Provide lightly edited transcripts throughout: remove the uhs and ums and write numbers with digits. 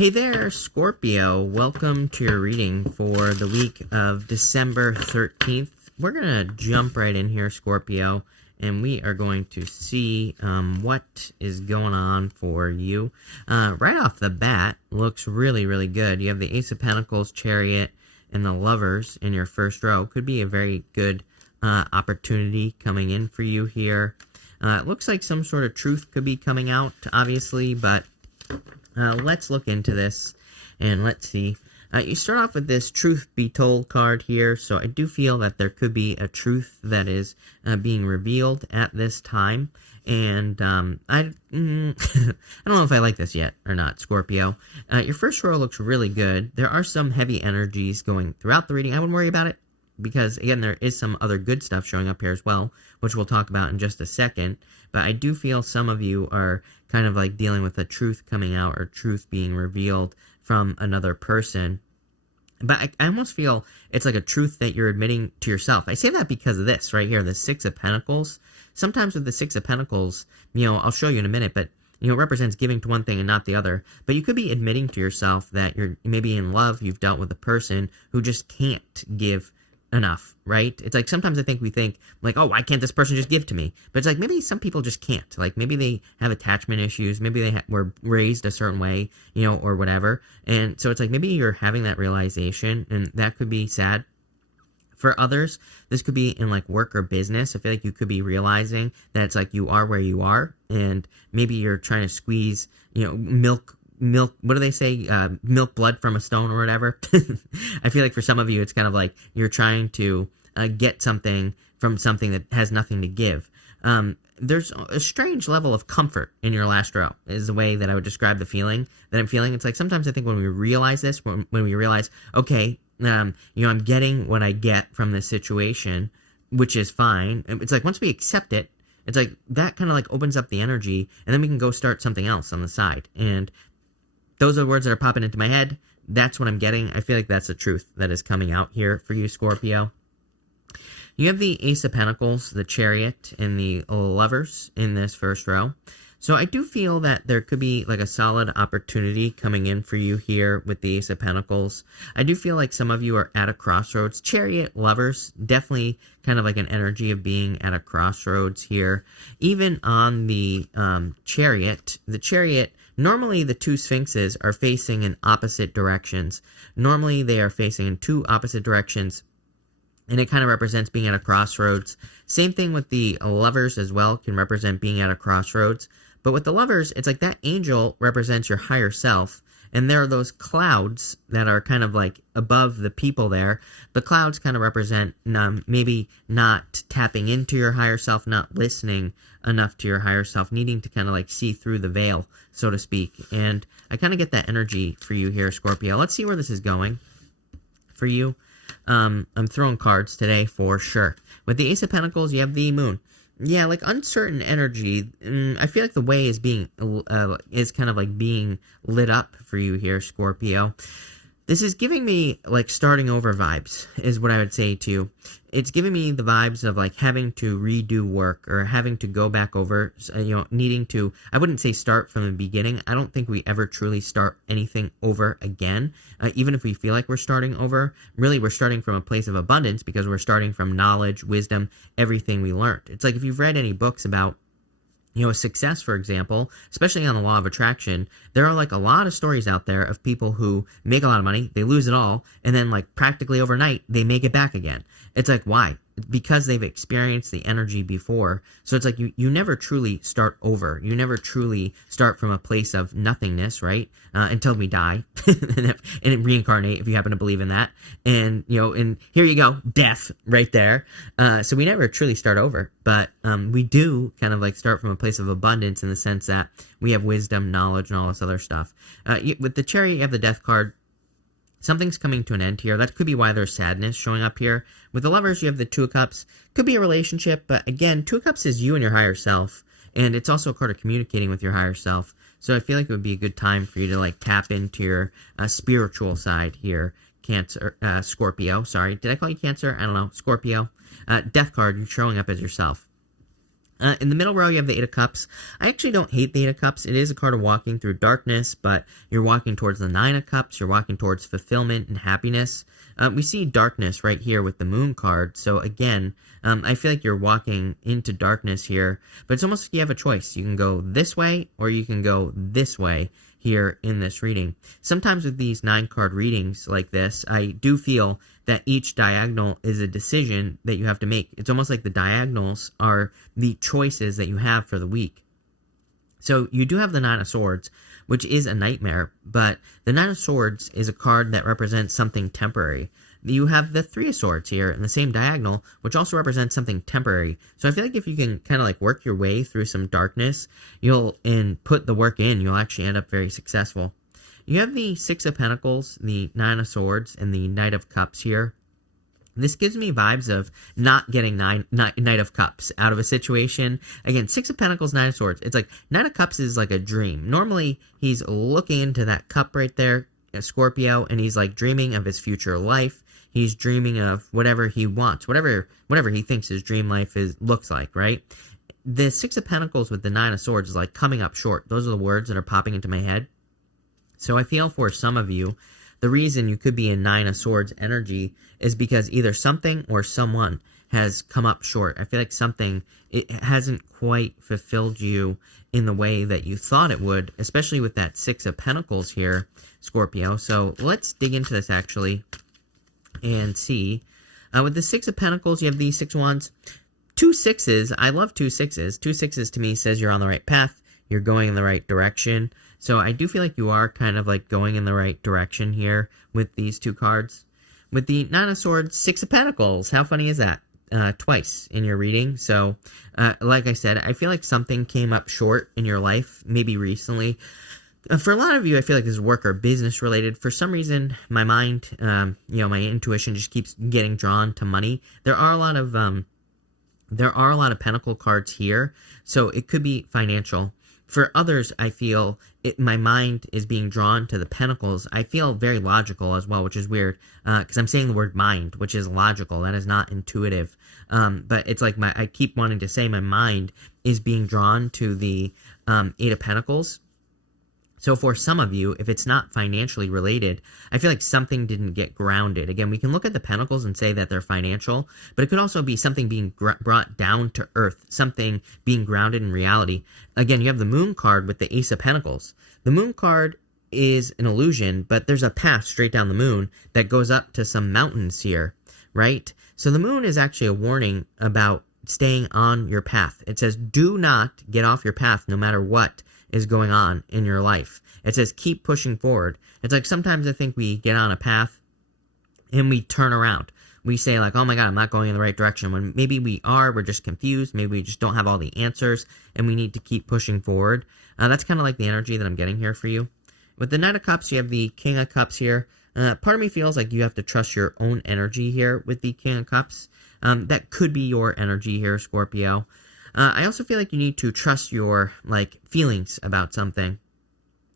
Hey there, Scorpio. Welcome to your reading for the week of December 13th. We're going to jump right in here, Scorpio, and we are going to see what is going on for you. Right off the bat, looks really, really good. You have the Ace of Pentacles, Chariot, and the Lovers in your first row. Could be a very good opportunity coming in for you here. It looks like some sort of truth could be coming out, obviously, but let's look into this and let's see. You start off with this Truth Be Told card here, so I do feel that there could be a truth that is being revealed at this time. And I don't know if I like this yet or not, Scorpio. Your first row looks really good. There are some heavy energies going throughout the reading. I wouldn't worry about it because, again, there is some other good stuff showing up here as well, which we'll talk about in just a second. But I do feel some of you are kind of like dealing with a truth coming out or truth being revealed from another person. But I almost feel it's like a truth that you're admitting to yourself. I say that because of this right here, the Six of Pentacles. Sometimes with the Six of Pentacles, I'll show you in a minute, but it represents giving to one thing and not the other. But you could be admitting to yourself that you're maybe in love, you've dealt with a person who just can't give enough, right? It's like sometimes I think we think like, oh, why can't this person just give to me? But it's like maybe some people just can't. Like maybe they have attachment issues, maybe they were raised a certain way, or whatever. And so it's like maybe you're having that realization, and that could be sad. For others, this could be in like work or business. I feel like you could be realizing that it's like you are where you are, and maybe you're trying to squeeze, milk, what do they say? Milk blood from a stone or whatever. I feel like for some of you, it's kind of like you're trying to get something from something that has nothing to give. There's a strange level of comfort in your last row is the way that I would describe the feeling that I'm feeling. It's like sometimes I think when we realize this, when we realize, okay, I'm getting what I get from this situation, which is fine. It's like once we accept it, it's like that kind of like opens up the energy, and then we can go start something else on the side. And those are the words that are popping into my head. That's what I'm getting. I feel like that's the truth that is coming out here for you, Scorpio. You have the Ace of Pentacles, the Chariot, and the Lovers in this first row. So I do feel that there could be like a solid opportunity coming in for you here with the Ace of Pentacles. I do feel like some of you are at a crossroads. Chariot, Lovers, definitely kind of like an energy of being at a crossroads here. Even on the Chariot, normally the two Sphinxes are facing in opposite directions. Normally they are facing in two opposite directions, and it kind of represents being at a crossroads. Same thing with the Lovers as well, can represent being at a crossroads. But with the Lovers, it's like that angel represents your higher self, and there are those clouds that are kind of like above the people there. The clouds kind of represent maybe not tapping into your higher self, not listening enough to your higher self, needing to kind of like see through the veil, so to speak. And I kind of get that energy for you here, Scorpio. Let's see where this is going for you. I'm throwing cards today for sure. With the Ace of Pentacles, you have the Moon. Yeah, like uncertain energy. I feel like the way is kind of like being lit up for you here, Scorpio. This is giving me like starting over vibes is what I would say to you. It's giving me the vibes of like having to redo work or having to go back over, needing to, I wouldn't say start from the beginning. I don't think we ever truly start anything over again. Even if we feel like we're starting over, really we're starting from a place of abundance because we're starting from knowledge, wisdom, everything we learned. It's like if you've read any books about success, for example, especially on the law of attraction, there are like a lot of stories out there of people who make a lot of money, they lose it all, and then like practically overnight, they make it back again. It's like, why? Because they've experienced the energy before. So it's like you never truly start over. You never truly start from a place of nothingness, right? Until we die and reincarnate, if you happen to believe in that. And, and here you go, death right there. So we never truly start over. But we do kind of like start from a place of abundance in the sense that we have wisdom, knowledge, and all this other stuff. With the Chariot, you have the Death card. Something's coming to an end here. That could be why there's sadness showing up here. With the Lovers, you have the Two of Cups. Could be a relationship, but again, Two of Cups is you and your higher self, and it's also a card of communicating with your higher self. So I feel like it would be a good time for you to like tap into your spiritual side here, Scorpio. Sorry, did I call you Cancer? I don't know, Scorpio. Death card, you're showing up as yourself. In the middle row, you have the Eight of Cups. I actually don't hate the Eight of Cups. It is a card of walking through darkness, but you're walking towards the Nine of Cups. You're walking towards fulfillment and happiness. We see darkness right here with the Moon card. So again, I feel like you're walking into darkness here, but it's almost like you have a choice. You can go this way or you can go this way here in this reading. Sometimes with these 9-card readings like this, I do feel that each diagonal is a decision that you have to make. It's almost like the diagonals are the choices that you have for the week. So you do have the Nine of Swords, which is a nightmare, but the Nine of Swords is a card that represents something temporary. You have the Three of Swords here in the same diagonal, which also represents something temporary. So I feel like if you can kind of like work your way through some darkness, and put the work in, you'll actually end up very successful. You have the Six of Pentacles, the Nine of Swords, and the Knight of Cups here. This gives me vibes of not getting Knight of Cups out of a situation. Again, Six of Pentacles, Nine of Swords. It's like Knight of Cups is like a dream. Normally, he's looking into that cup right there, Scorpio, and he's like dreaming of his future life. He's dreaming of whatever he wants, whatever he thinks his dream life looks like, right? The Six of Pentacles with the Nine of Swords is like coming up short. Those are the words that are popping into my head. So I feel for some of you, the reason you could be in Nine of Swords energy is because either something or someone has come up short. I feel like it hasn't quite fulfilled you in the way that you thought it would, especially with that Six of Pentacles here, Scorpio. So let's dig into this actually and see. With the Six of Pentacles, you have the Six of Wands. 2 sixes. I love 2 sixes. 2 sixes to me says you're on the right path. You're going in the right direction. So I do feel like you are kind of like going in the right direction here with these 2 cards. With the Nine of Swords, Six of Pentacles. How funny is that? Twice in your reading. So like I said, I feel like something came up short in your life, maybe recently. For a lot of you, I feel like this is work or business related. For some reason, my mind, my intuition just keeps getting drawn to money. There are a lot of Pentacle cards here, so it could be financial. For others, I feel my mind is being drawn to the Pentacles. I feel very logical as well, which is weird, because I'm saying the word mind, which is logical. That is not intuitive. But it's like I keep wanting to say my mind is being drawn to the Eight of Pentacles. So for some of you, if it's not financially related, I feel like something didn't get grounded. Again, we can look at the Pentacles and say that they're financial, but it could also be something being brought down to earth, something being grounded in reality. Again, you have the Moon card with the Ace of Pentacles. The Moon card is an illusion, but there's a path straight down the moon that goes up to some mountains here, right? So the moon is actually a warning about staying on your path. It says, do not get off your path no matter what is going on in your life. It says keep pushing forward. It's like sometimes I think we get on a path and we turn around. We say like, oh my God, I'm not going in the right direction. When maybe we're just confused. Maybe we just don't have all the answers and we need to keep pushing forward. That's kind of like the energy that I'm getting here for you. With the Knight of Cups, you have the King of Cups here. Part of me feels like you have to trust your own energy here with the King of Cups. That could be your energy here, Scorpio. I also feel like you need to trust your feelings about something.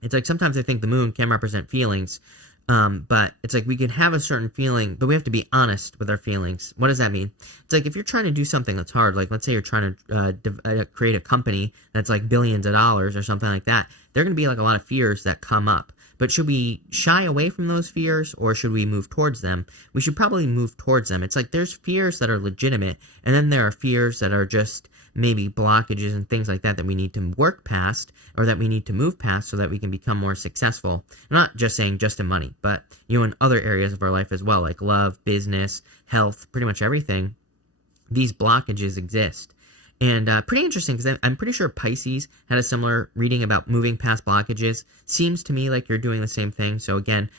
It's like sometimes I think the moon can represent feelings, but it's like we can have a certain feeling, but we have to be honest with our feelings. What does that mean? It's like if you're trying to do something that's hard, like let's say you're trying to create a company that's like billions of dollars or something like that, there are going to be like a lot of fears that come up. But should we shy away from those fears or should we move towards them? We should probably move towards them. It's like there's fears that are legitimate, and then there are fears that are just maybe blockages and things like that we need to work past or that we need to move past so that we can become more successful. I'm not just saying just in money, but in other areas of our life as well, like love, business, health, pretty much everything. These blockages exist. And pretty interesting because I'm pretty sure Pisces had a similar reading about moving past blockages. Seems to me like you're doing the same thing. So again,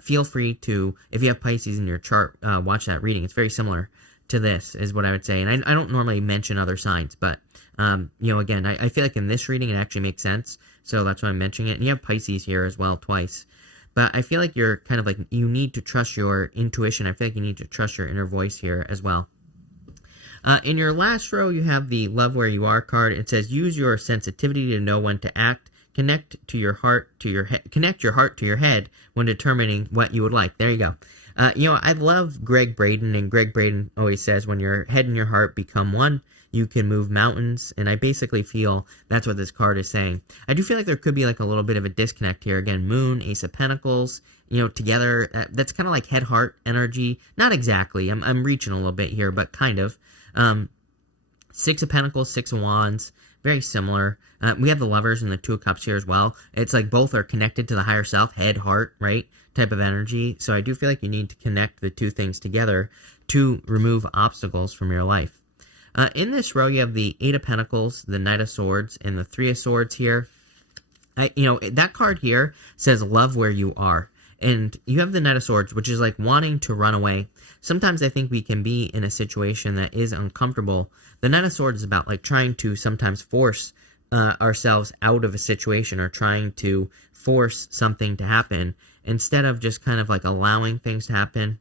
feel free to, if you have Pisces in your chart, watch that reading. It's very similar to this is what I would say. And I don't normally mention other signs, but, again, I feel like in this reading it actually makes sense. So that's why I'm mentioning it. And you have Pisces here as well twice. But I feel like you're kind of like, you need to trust your intuition. I feel like you need to trust your inner voice here as well. In your last row, you have the Love Where You Are card. It says, use your sensitivity to know when to act. Connect your heart to your head when determining what you would like. There you go. I love Greg Braden, and Greg Braden always says, when your head and your heart become one, You can move mountains, and I basically feel that's what this card is saying. I do feel like there could be like a little bit of a disconnect here. Again, Moon, Ace of Pentacles, together. That's kind of like head-heart energy. Not exactly. I'm reaching a little bit here, but kind of. Six of Pentacles, Six of Wands. Very similar. We have the Lovers and the Two of Cups here as well. It's like both are connected to the higher self, head, heart, right? Type of energy. So I do feel like you need to connect the two things together to remove obstacles from your life. In this row, you have the Eight of Pentacles, the Knight of Swords, and the Three of Swords here. That card here says love where you are. And you have the Knight of Swords, which is like wanting to run away. Sometimes I think we can be in a situation that is uncomfortable. The Knight of Swords is about like trying to sometimes force ourselves out of a situation, or trying to force something to happen instead of just kind of like allowing things to happen.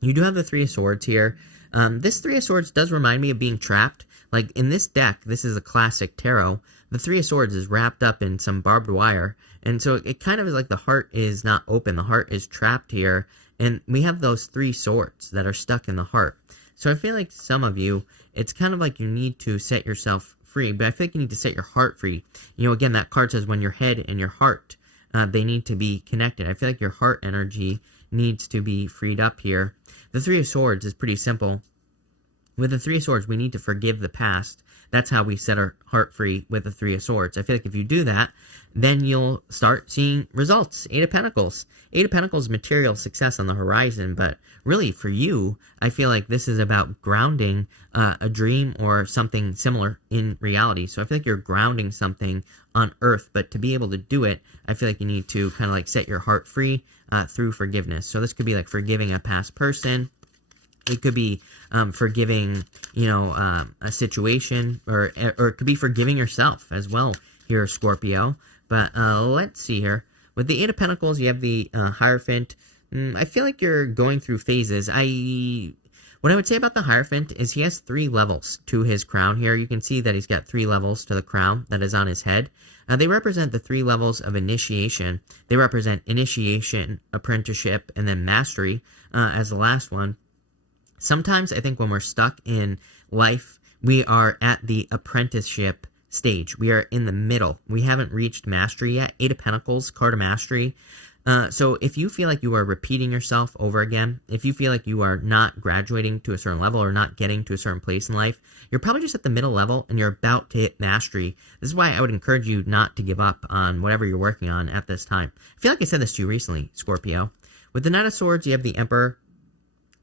You do have the Three of Swords here. This Three of Swords does remind me of being trapped. Like in this deck, this is a classic tarot. The Three of Swords is wrapped up in some barbed wire. And so it kind of is like the heart is not open. The heart is trapped here. And we have those three swords that are stuck in the heart. So I feel like some of you, it's kind of like you need to set yourself free. But I feel like you need to set your heart free. Again, that card says when your head and your heart, they need to be connected. I feel like your heart energy needs to be freed up here. The Three of Swords is pretty simple. With the Three of Swords, we need to forgive the past. That's how we set our heart free with the Three of Swords. I feel like if you do that, then you'll start seeing results. Eight of Pentacles. Eight of Pentacles, material success on the horizon. But really, for you, I feel like this is about grounding a dream or something similar in reality. So I feel like you're grounding something on Earth. But to be able to do it, I feel like you need to kind of like set your heart free through forgiveness. So this could be like forgiving a past person. It could be forgiving, a situation, or it could be forgiving yourself as well here, Scorpio. But let's see here. With the Eight of Pentacles, you have the Hierophant. I feel like you're going through phases. What I would say about the Hierophant is he has 3 levels to his crown here. You can see that he's got 3 levels to the crown that is on his head. They represent the 3 levels of initiation. They represent initiation, apprenticeship, and then mastery as the last one. Sometimes I think when we're stuck in life, we are at the apprenticeship stage. We are in the middle. We haven't reached mastery yet. Eight of Pentacles, card of mastery. So if you feel like you are repeating yourself over again, if you feel like you are not graduating to a certain level or not getting to a certain place in life, you're probably just at the middle level and you're about to hit mastery. This is why I would encourage you not to give up on whatever you're working on at this time. I feel like I said this to you recently, Scorpio. With the Knight of Swords, you have the Emperor.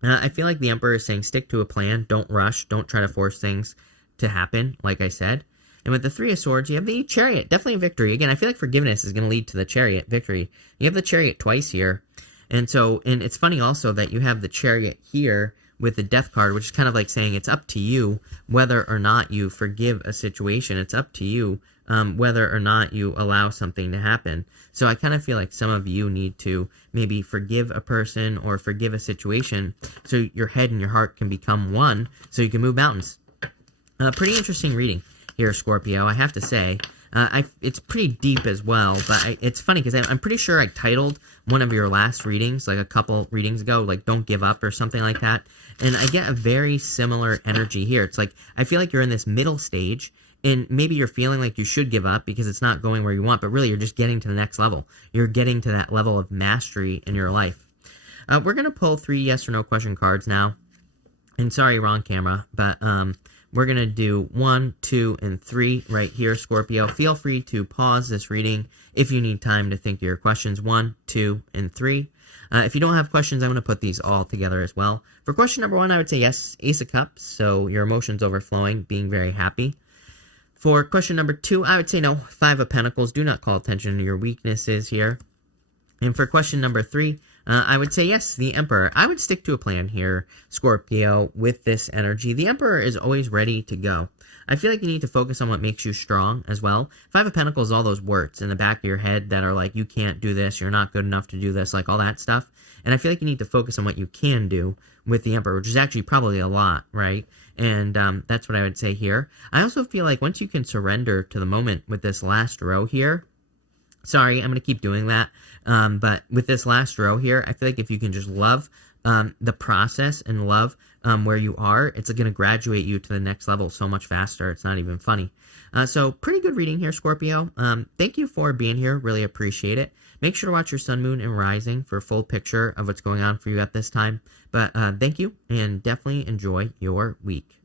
I feel like the Emperor is saying stick to a plan, don't rush, don't try to force things to happen, like I said. And with the Three of Swords, you have the Chariot, definitely a victory. Again, I feel like forgiveness is going to lead to the Chariot victory. You have the Chariot twice here. And it's funny also that you have the Chariot here with the Death card, which is kind of like saying it's up to you whether or not you forgive a situation. It's up to you whether or not you allow something to happen. So I kind of feel like some of you need to maybe forgive a person or forgive a situation so your head and your heart can become one so you can move mountains. Pretty interesting reading here, Scorpio, I have to say. It's pretty deep as well, but it's funny because I'm pretty sure I titled one of your last readings, like a couple readings ago, like Don't Give Up or something like that. And I get a very similar energy here. It's like, I feel like you're in this middle stage, and maybe you're feeling like you should give up because it's not going where you want, but really you're just getting to the next level. You're getting to that level of mastery in your life. We're going to pull 3 yes or no question cards now. And sorry, wrong camera, but we're going to do 1, 2, and 3 right here, Scorpio. Feel free to pause this reading if you need time to think of your questions. 1, 2, and 3. If you don't have questions, I'm going to put these all together as well. For question number 1, I would say yes, Ace of Cups. So your emotions overflowing, being very happy. For question number 2, I would say no, 5 of Pentacles. Do not call attention to your weaknesses here. And for question number 3, I would say yes, the Emperor. I would stick to a plan here, Scorpio, with this energy. The Emperor is always ready to go. I feel like you need to focus on what makes you strong as well. 5 of Pentacles, all those words in the back of your head that are like, you can't do this, you're not good enough to do this, like all that stuff. And I feel like you need to focus on what you can do with the Emperor, which is actually probably a lot, right? And that's what I would say here. I also feel like once you can surrender to the moment with this last row here, sorry, I'm going to keep doing that. But with this last row here, I feel like if you can just love the process in love, where you are, it's going to graduate you to the next level so much faster. It's not even funny. So pretty good reading here, Scorpio. Thank you for being here. Really appreciate it. Make sure to watch your sun, moon, and rising for a full picture of what's going on for you at this time. But thank you, and definitely enjoy your week.